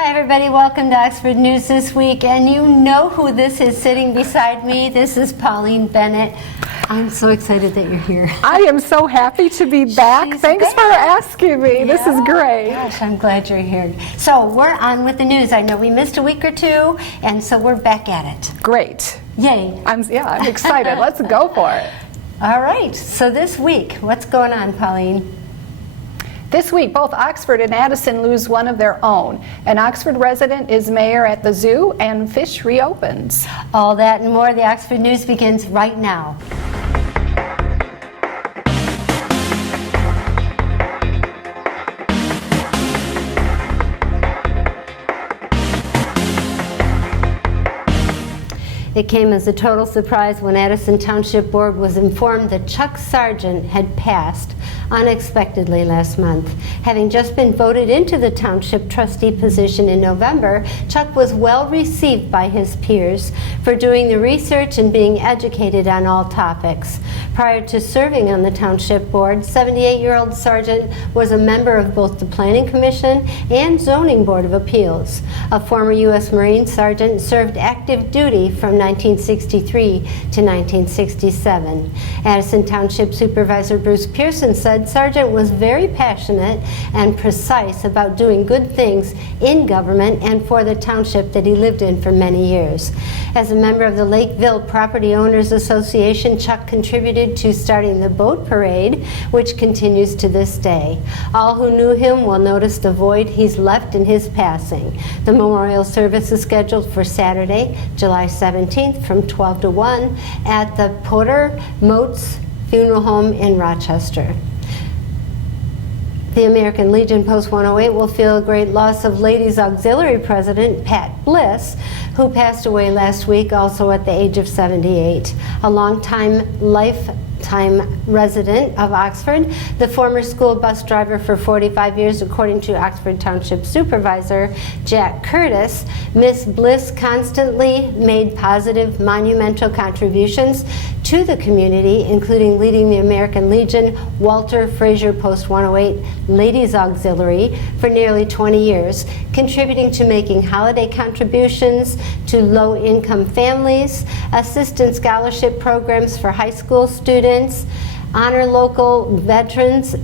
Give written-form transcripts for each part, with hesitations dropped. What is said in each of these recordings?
Hi everybody, welcome to Oxford News This Week, and you know who this is sitting beside me. This is Pauline Bennett. I'm so excited that you're here. I am so happy to be back. Thanks for asking me. This is great. Gosh, I'm glad you're here. So we're on with the news. I know we missed a week or two, and so we're back at it. Great. Yay. I'm excited. Let's go for it. All right, so this week, what's going on, Pauline? This week, both Oxford and Addison lose one of their own. An Oxford resident is mayor at the zoo, and Fish reopens. All that and more. The Oxford News begins right now. It came as a total surprise when Addison Township Board was informed that Chuck Sargent had passed unexpectedly last month. Having just been voted into the township trustee position in November, Chuck was well received by his peers for doing the research and being educated on all topics. Prior to serving on the township board, 78-year-old Sargent was a member of both the Planning Commission and Zoning Board of Appeals. A former U.S. Marine, Sargent served active duty from 1963 to 1967. Addison Township Supervisor Bruce Pearson said Sargent was very passionate and precise about doing good things in government and for the township that he lived in for many years. As a member of the Lakeville Property Owners Association, Chuck contributed to starting the boat parade, which continues to this day. All who knew him will notice the void he's left in his passing. The memorial service is scheduled for Saturday, July 17th from 12 to 1 at the Porter Moats Funeral Home in Rochester. The American Legion Post 108 will feel a great loss of Ladies Auxiliary President Pat Bliss, who passed away last week, also at the age of 78. A longtime lifetime resident of Oxford, the former school bus driver for 45 years, according to Oxford Township Supervisor Jack Curtis. Miss Bliss constantly made positive, monumental contributions to the community, including leading the American Legion Walter Fraser Post 108 Ladies Auxiliary for nearly 20 years, contributing to making holiday contributions to low-income families, assistant scholarship programs for high school students, honor local veterans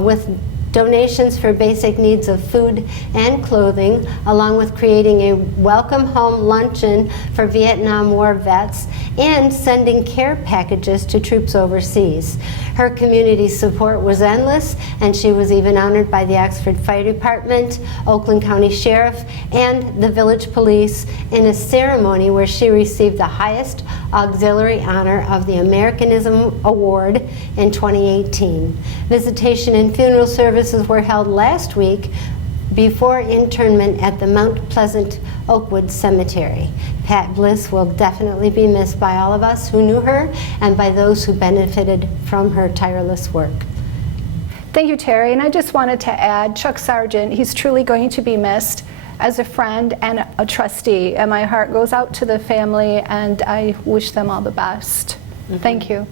with donations for basic needs of food and clothing, along with creating a welcome home luncheon for Vietnam War vets and sending care packages to troops overseas. Her community support was endless, and she was even honored by the Oxford Fire Department, Oakland County Sheriff, and the village police in a ceremony where she received the highest auxiliary honor of the Americanism Award in 2018. Visitation and funeral services were held last week before internment at the Mount Pleasant Oakwood Cemetery. Pat Bliss will definitely be missed by all of us who knew her and by those who benefited from her tireless work. Thank you, Terry. And I just wanted to add, Chuck Sargent, he's truly going to be missed as a friend and a trustee. And my heart goes out to the family, and I wish them all the best. Mm-hmm. Thank you.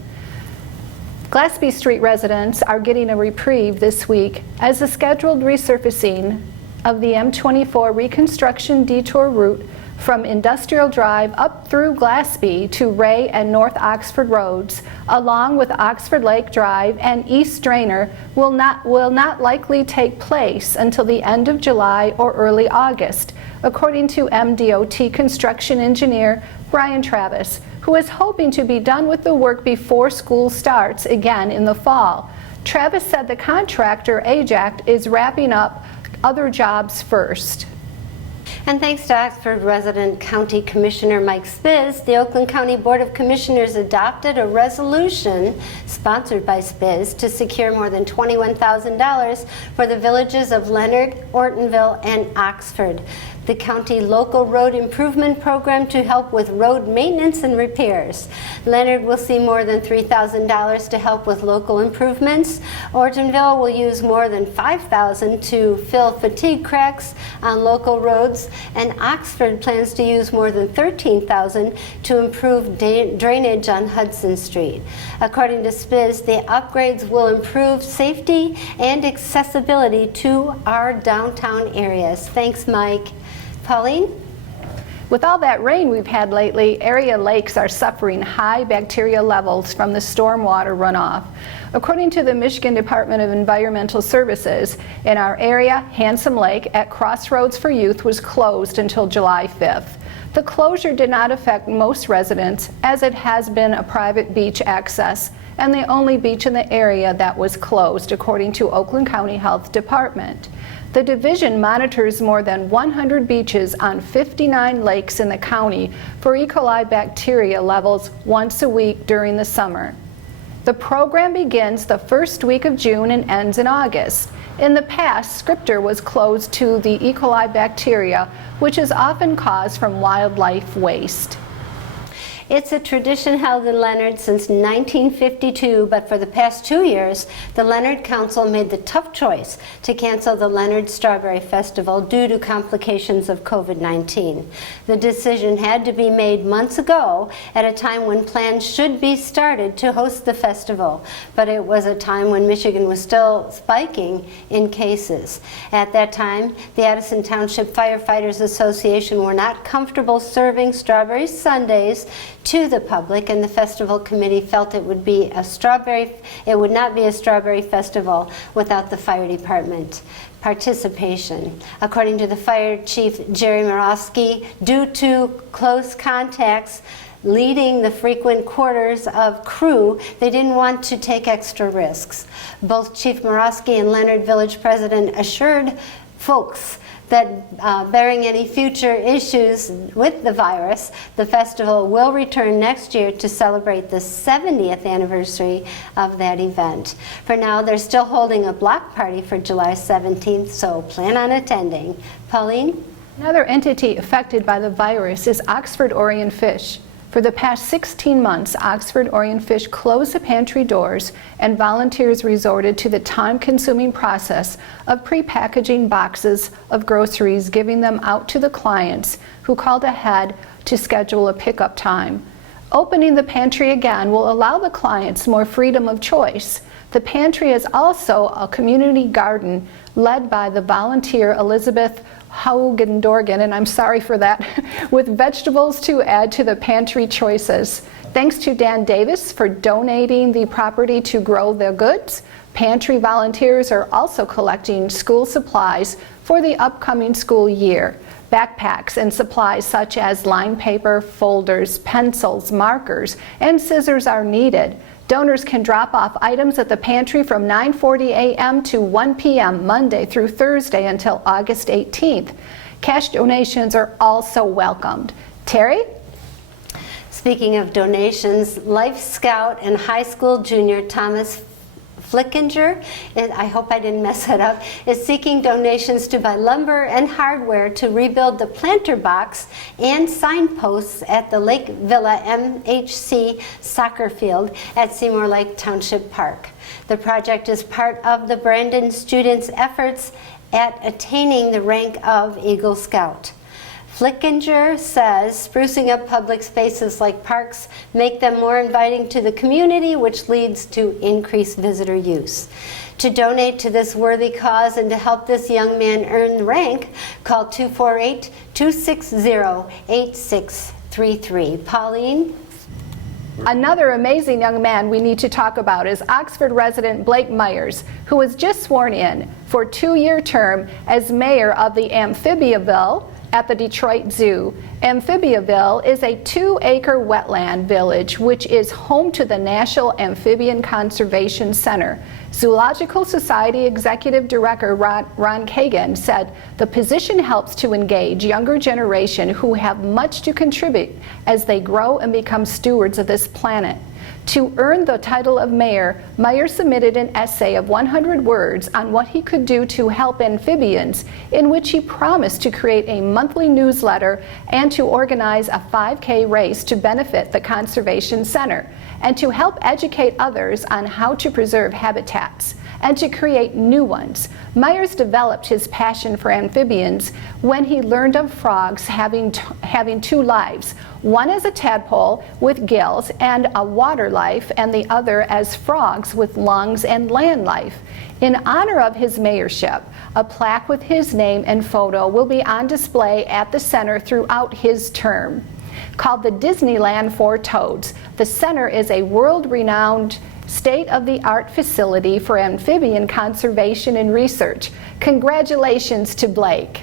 Glassby Street residents are getting a reprieve this week as the scheduled resurfacing of the M24 reconstruction detour route from Industrial Drive up through Glassby to Ray and North Oxford roads, along with Oxford Lake Drive and East Drainer, will not likely take place until the end of July or early August, according to MDOT construction engineer Brian Travis, who is hoping to be done with the work before school starts again in the fall. Travis said the contractor, Ajax, is wrapping up other jobs first. And thanks to Oxford resident County Commissioner Mike Spiz, the Oakland County Board of Commissioners adopted a resolution sponsored by Spiz to secure more than $21,000 for the villages of Leonard, Ortonville, and Oxford. the county local road improvement program to help with road maintenance and repairs. Leonard will see more than $3,000 to help with local improvements. Ortonville will use more than $5,000 to fill fatigue cracks on local roads, and Oxford plans to use more than $13,000 to improve drainage on Hudson Street. According to SPIS, the upgrades will improve safety and accessibility to our downtown areas. Thanks, Mike. Pauline? With all that rain we've had lately, area lakes are suffering high bacteria levels from the stormwater runoff. According to the Michigan Department of Environmental Services, in our area, Handsome Lake at Crossroads for Youth was closed until July 5th. The closure did not affect most residents, as it has been a private beach access and the only beach in the area that was closed, according to Oakland County Health Department. The division monitors more than 100 beaches on 59 lakes in the county for E. coli bacteria levels once a week during the summer. The program begins the first week of June and ends in August. In the past, Scripter was closed to the E. coli bacteria, which is often caused from wildlife waste. It's a tradition held in Leonard since 1952, but for the past 2 years, the Leonard Council made the tough choice to cancel the Leonard Strawberry Festival due to complications of COVID-19. The decision had to be made months ago at a time when plans should be started to host the festival, but it was a time when Michigan was still spiking in cases. At that time, the Addison Township Firefighters Association were not comfortable serving strawberry sundaes to the public, and the festival committee felt it would not be a strawberry festival without the fire department participation. According to the fire chief, Jerry Morosky, due to close contacts leading the frequent quarters of crew, they didn't want to take extra risks. Both Chief Morosky and Leonard Village President assured folks that bearing any future issues with the virus, the festival will return next year to celebrate the 70th anniversary of that event. For now, they're still holding a block party for July 17th, so plan on attending. Pauline? Another entity affected by the virus is Oxford Orion Fish. For the past 16 months, Oxford Orion Fish closed the pantry doors, and volunteers resorted to the time-consuming process of pre-packaging boxes of groceries, giving them out to the clients who called ahead to schedule a pickup time. Opening the pantry again will allow the clients more freedom of choice. The pantry is also a community garden led by the volunteer Elizabeth Haugen-Dorgan, and I'm sorry for that, with vegetables to add to the pantry choices. Thanks to Dan Davis for donating the property to grow their goods. Pantry volunteers are also collecting school supplies for the upcoming school year. Backpacks and supplies such as line paper, folders, pencils, markers, and scissors are needed. Donors can drop off items at the pantry from 9:40 a.m. to 1 p.m. Monday through Thursday until August 18th. Cash donations are also welcomed. Terry? Speaking of donations, Life Scout and high school junior Thomas Flickinger, and I hope I didn't mess that up, is seeking donations to buy lumber and hardware to rebuild the planter box and signposts at the Lake Villa MHC soccer field at Seymour Lake Township Park. The project is part of the Brandon students' efforts at attaining the rank of Eagle Scout. Flickinger says sprucing up public spaces like parks make them more inviting to the community, which leads to increased visitor use. To donate to this worthy cause and to help this young man earn the rank, call 248-260-8633. Pauline? Another amazing young man we need to talk about is Oxford resident Blake Myers, who was just sworn in for a 2-year term as mayor of the Amphibiaville at the Detroit Zoo. Amphibiaville is a 2-acre wetland village which is home to the National Amphibian Conservation Center. Zoological Society Executive Director Ron Kagan said the position helps to engage younger generation who have much to contribute as they grow and become stewards of this planet. To earn the title of mayor, Meyer submitted an essay of 100 words on what he could do to help amphibians, in which he promised to create a monthly newsletter and to organize a 5K race to benefit the Conservation Center, and to help educate others on how to preserve habitats and to create new ones. Myers developed his passion for amphibians when he learned of frogs having two lives, one as a tadpole with gills and a water life, and the other as frogs with lungs and land life. In honor of his mayorship, a plaque with his name and photo will be on display at the center throughout his term. Called the Disneyland for Toads, the center is a world-renowned state-of-the-art facility for amphibian conservation and research. Congratulations to Blake.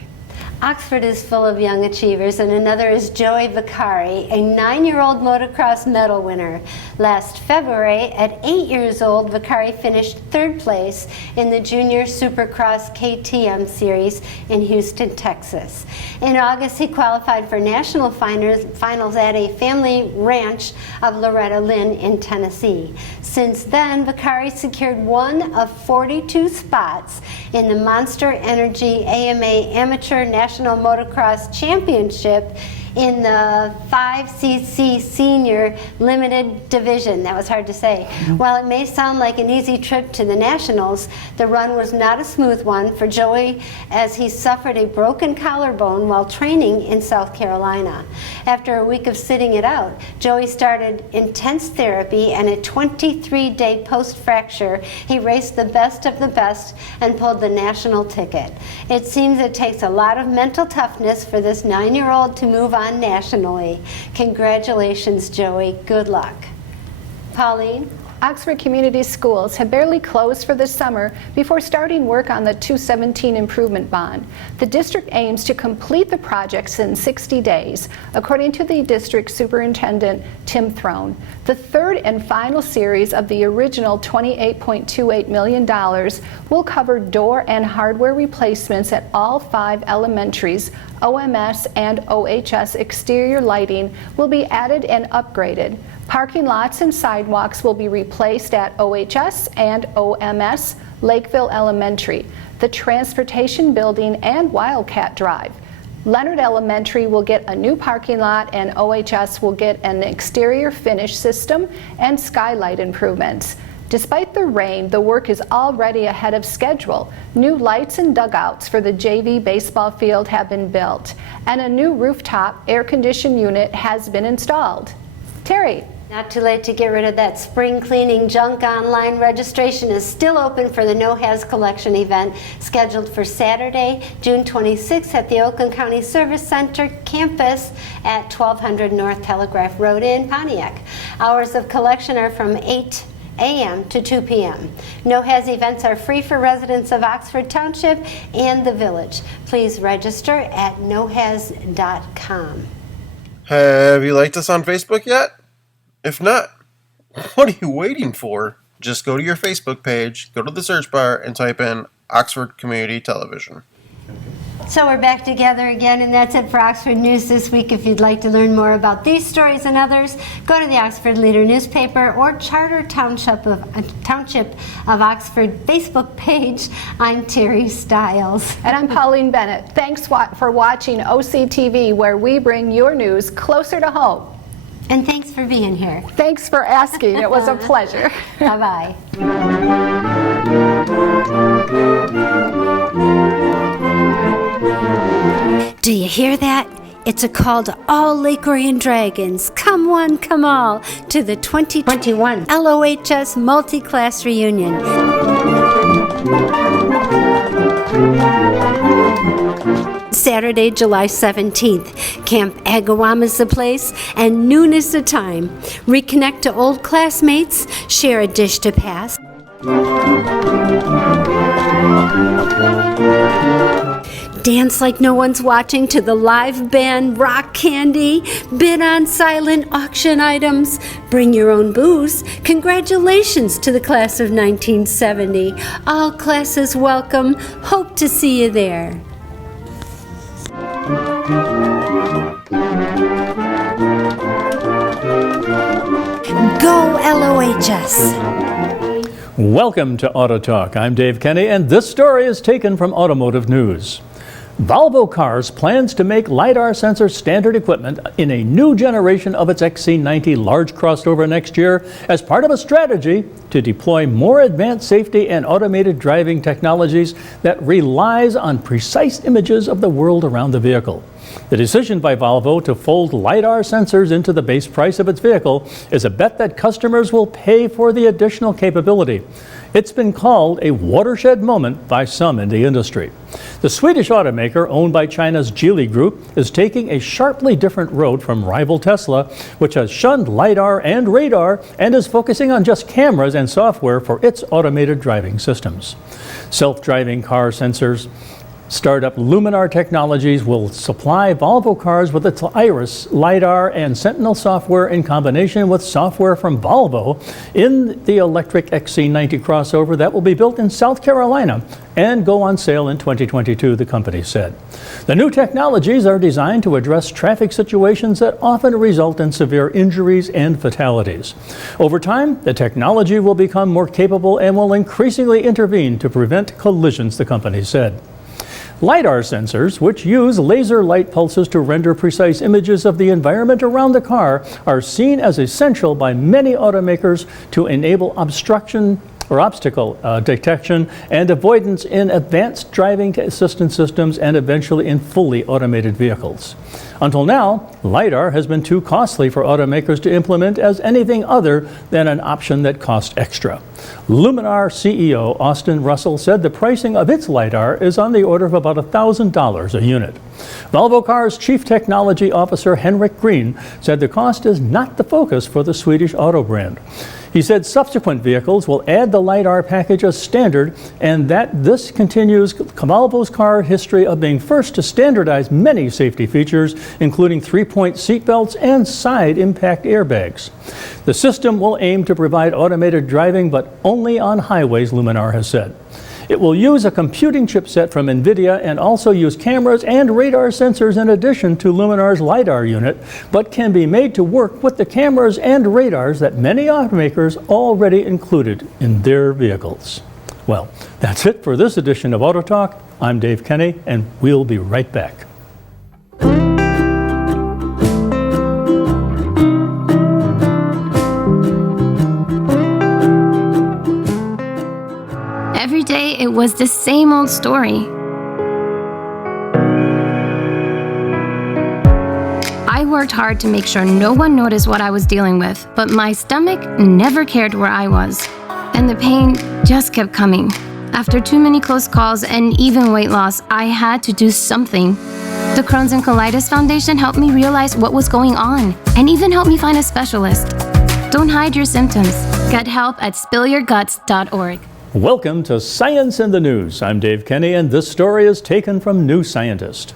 Oxford is full of young achievers, and another is Joey Vicari, a 9-year-old motocross medal winner. Last February, at 8 years old, Vicari finished 3rd place in the Junior Supercross KTM Series in Houston, Texas. In August, he qualified for national finals at a family ranch of Loretta Lynn in Tennessee. Since then, Vicari secured one of 42 spots in the Monster Energy AMA Amateur National Motocross Championship in the 5cc Senior Limited Division. That was hard to say. While it may sound like an easy trip to the Nationals, the run was not a smooth one for Joey, as he suffered a broken collarbone while training in South Carolina. After a week of sitting it out, Joey started intense therapy, and a 23-day post-fracture, he raced the best of the best and pulled the national ticket. It seems it takes a lot of mental toughness for this 9-year-old to move on nationally. Congratulations, Joey. Good luck. Pauline? Oxford Community Schools have barely closed for the summer before starting work on the 217 improvement bond. The district aims to complete the projects in 60 days, according to the district superintendent, Tim Throne. The third and final series of the original $28.28 million will cover door and hardware replacements at all 5 elementaries. OMS and OHS exterior lighting will be added and upgraded. Parking lots and sidewalks will be replaced at OHS and OMS Lakeville Elementary, the Transportation Building, and Wildcat Drive. Leonard Elementary will get a new parking lot, and OHS will get an exterior finish system and skylight improvements. Despite the rain, the work is already ahead of schedule. New lights and dugouts for the JV baseball field have been built, and a new rooftop air-conditioned unit has been installed. Terry. Not too late to get rid of that spring cleaning junk. Online registration is still open for the No Has Collection event, scheduled for Saturday, June 26th at the Oakland County Service Center campus at 1200 North Telegraph Road in Pontiac. Hours of collection are from 8 a.m. to 2 p.m. No Has events are free for residents of Oxford Township and the Village. Please register at nohas.com. Have you liked us on Facebook yet? If not, what are you waiting for? Just go to your Facebook page, go to the search bar, and type in Oxford Community Television. So we're back together again, and that's it for Oxford News this week. If you'd like to learn more about these stories and others, go to the Oxford Leader newspaper or Charter Township of Oxford Facebook page. I'm Terry Stiles. And I'm Pauline Bennett. Thanks for watching OCTV, where we bring your news closer to home. And thanks for being here. Thanks for asking. It was a pleasure. Bye-bye. Do you hear that? It's a call to all Lake Orion Dragons. Come one, come all, to the 2021 LOHS Multi-Class Reunion. Saturday, July 17th. Camp Agawam is the place, and noon is the time. Reconnect to old classmates, share a dish to pass. Dance like no one's watching to the live band Rock Candy. Bid on silent auction items. Bring your own booze. Congratulations to the class of 1970. All classes welcome. Hope to see you there. Go LOHS. Welcome to Auto Talk. I'm Dave Kenny, and this story is taken from Automotive News. Volvo Cars plans to make LiDAR sensor standard equipment in a new generation of its XC90 large crossover next year as part of a strategy to deploy more advanced safety and automated driving technologies that relies on precise images of the world around the vehicle. The decision by Volvo to fold LiDAR sensors into the base price of its vehicle is a bet that customers will pay for the additional capability. It's been called a watershed moment by some in the industry. The Swedish automaker, owned by China's Geely Group, is taking a sharply different road from rival Tesla, which has shunned LiDAR and radar and is focusing on just cameras and software for its automated driving systems. Self-driving car sensors startup Luminar Technologies will supply Volvo Cars with its Iris, LiDAR, and Sentinel software in combination with software from Volvo in the electric XC90 crossover that will be built in South Carolina and go on sale in 2022, the company said. The new technologies are designed to address traffic situations that often result in severe injuries and fatalities. Over time, the technology will become more capable and will increasingly intervene to prevent collisions, the company said. LiDAR sensors, which use laser light pulses to render precise images of the environment around the car, are seen as essential by many automakers to enable obstruction or obstacle detection and avoidance in advanced driving assistance systems and eventually in fully automated vehicles. Until now, LiDAR has been too costly for automakers to implement as anything other than an option that costs extra. Luminar CEO Austin Russell said the pricing of its LiDAR is on the order of about $1,000 a unit. Volvo Cars Chief Technology Officer Henrik Green said the cost is not the focus for the Swedish auto brand. He said subsequent vehicles will add the LiDAR package as standard and that this continues Volvo's car history of being first to standardize many safety features, including 3-point seatbelts and side impact airbags. The system will aim to provide automated driving, but only on highways, Luminar has said. It will use a computing chipset from NVIDIA and also use cameras and radar sensors in addition to Luminar's LiDAR unit, but can be made to work with the cameras and radars that many automakers already included in their vehicles. Well, that's it for this edition of Auto Talk. I'm Dave Kenny, and we'll be right back. Every day it was the same old story. I worked hard to make sure no one noticed what I was dealing with, but my stomach never cared where I was. And the pain just kept coming. After too many close calls and even weight loss, I had to do something. The Crohn's and Colitis Foundation helped me realize what was going on and even helped me find a specialist. Don't hide your symptoms. Get help at spillyourguts.org. Welcome to Science in the News. I'm Dave Kenny, and this story is taken from New Scientist.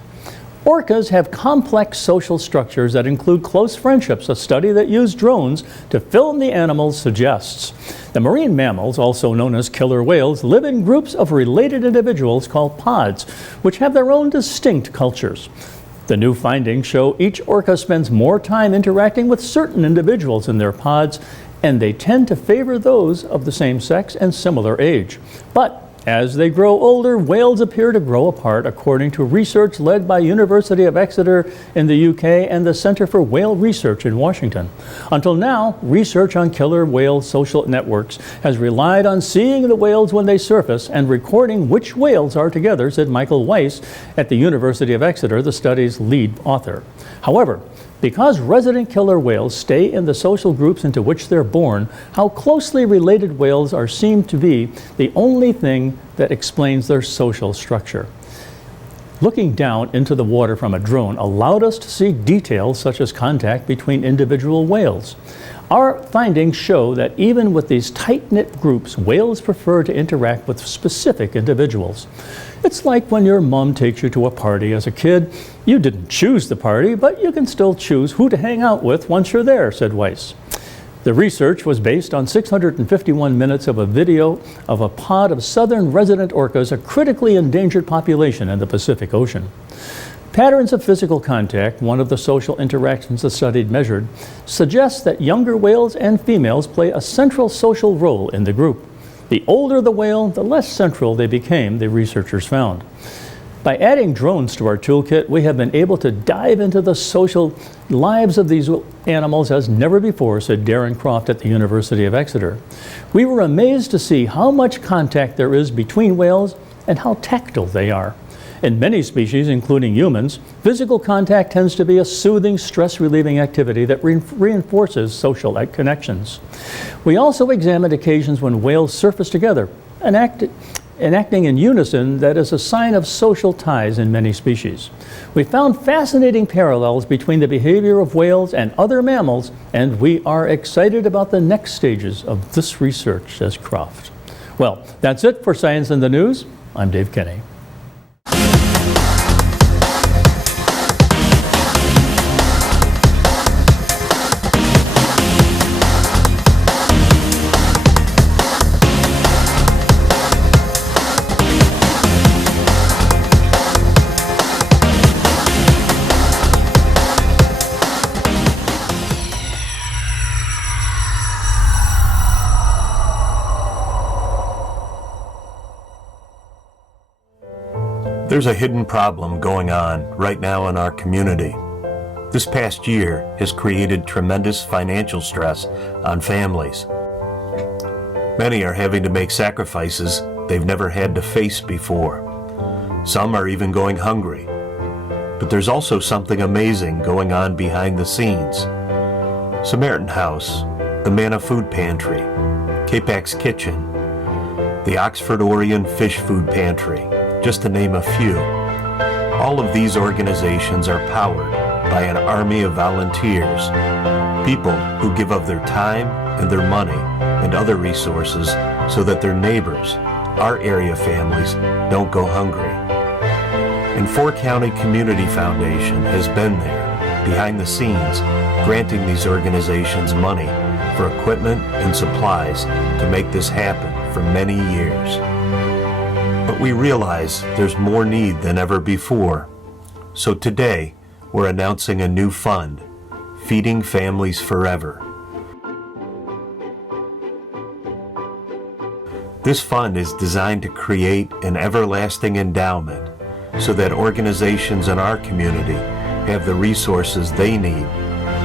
Orcas have complex social structures that include close friendships, a study that used drones to film the animals suggests. The marine mammals, also known as killer whales, live in groups of related individuals called pods, which have their own distinct cultures. The new findings show each orca spends more time interacting with certain individuals in their pods, and they tend to favor those of the same sex and similar age. But as they grow older, whales appear to grow apart, according to research led by University of Exeter in the UK and the Center for Whale Research in Washington. Until now, research on killer whale social networks has relied on seeing the whales when they surface and recording which whales are together, said Michael Weiss at the University of Exeter, the study's lead author. However, because resident killer whales stay in the social groups into which they're born, how closely related whales are seen to be the only thing that explains their social structure. Looking down into the water from a drone allowed us to see details such as contact between individual whales. Our findings show that even with these tight-knit groups, whales prefer to interact with specific individuals. It's like when your mom takes you to a party as a kid. You didn't choose the party, but you can still choose who to hang out with once you're there, said Weiss. The research was based on 651 minutes of a video of a pod of southern resident orcas, a critically endangered population in the Pacific Ocean. Patterns of physical contact, one of the social interactions the study measured, suggests that younger whales and females play a central social role in the group. The older the whale, the less central they became, the researchers found. By adding drones to our toolkit, we have been able to dive into the social lives of these animals as never before, said Darren Croft at the University of Exeter. We were amazed to see how much contact there is between whales and how tactile they are. In many species, including humans, physical contact tends to be a soothing, stress-relieving activity that reinforces social connections. We also examined occasions when whales surface together, enacting in unison that is a sign of social ties in many species. We found fascinating parallels between the behavior of whales and other mammals, and we are excited about the next stages of this research, says Croft. Well, that's it for Science in the News. I'm Dave Kenny. There's a hidden problem going on right now in our community. This past year has created tremendous financial stress on families. Many are having to make sacrifices they've never had to face before. Some are even going hungry. But there's also something amazing going on behind the scenes. Samaritan House, the Manna Food Pantry, Capax Kitchen, the Oxford Orion Fish Food Pantry, just to name a few. All of these organizations are powered by an army of volunteers, people who give of their time and their money and other resources so that their neighbors, our area families, don't go hungry. And Four County Community Foundation has been there, behind the scenes, granting these organizations money for equipment and supplies to make this happen for many years. But we realize there's more need than ever before. So today, we're announcing a new fund, Feeding Families Forever. This fund is designed to create an everlasting endowment so that organizations in our community have the resources they need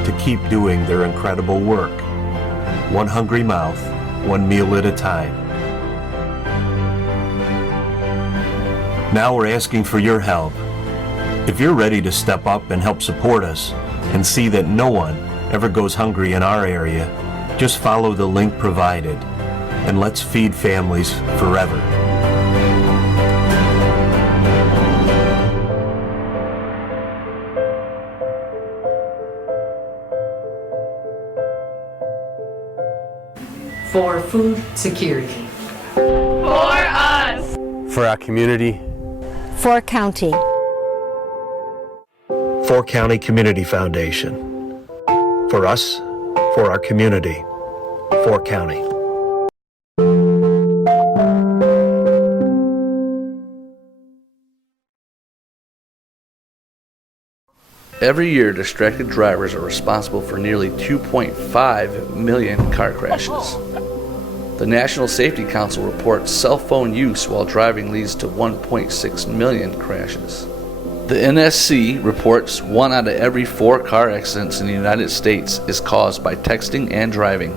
to keep doing their incredible work. One hungry mouth, one meal at a time. Now we're asking for your help. If you're ready to step up and help support us and see that no one ever goes hungry in our area, just follow the link provided and let's feed families forever. For food security. For our community, For County. Four County Community Foundation. For us, for our community, Four County. Every year, distracted drivers are responsible for nearly 2.5 million car crashes. The National Safety Council reports cell phone use while driving leads to 1.6 million crashes. The NSC reports 1 out of every 4 car accidents in the United States is caused by texting and driving.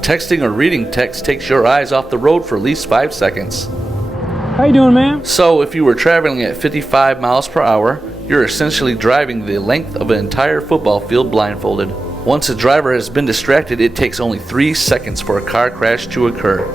Texting or reading text takes your eyes off the road for at least 5 seconds. How you doing, man? So if you were traveling at 55 miles per hour, you're essentially driving the length of an entire football field blindfolded. Once a driver has been distracted, it takes only 3 seconds for a car crash to occur.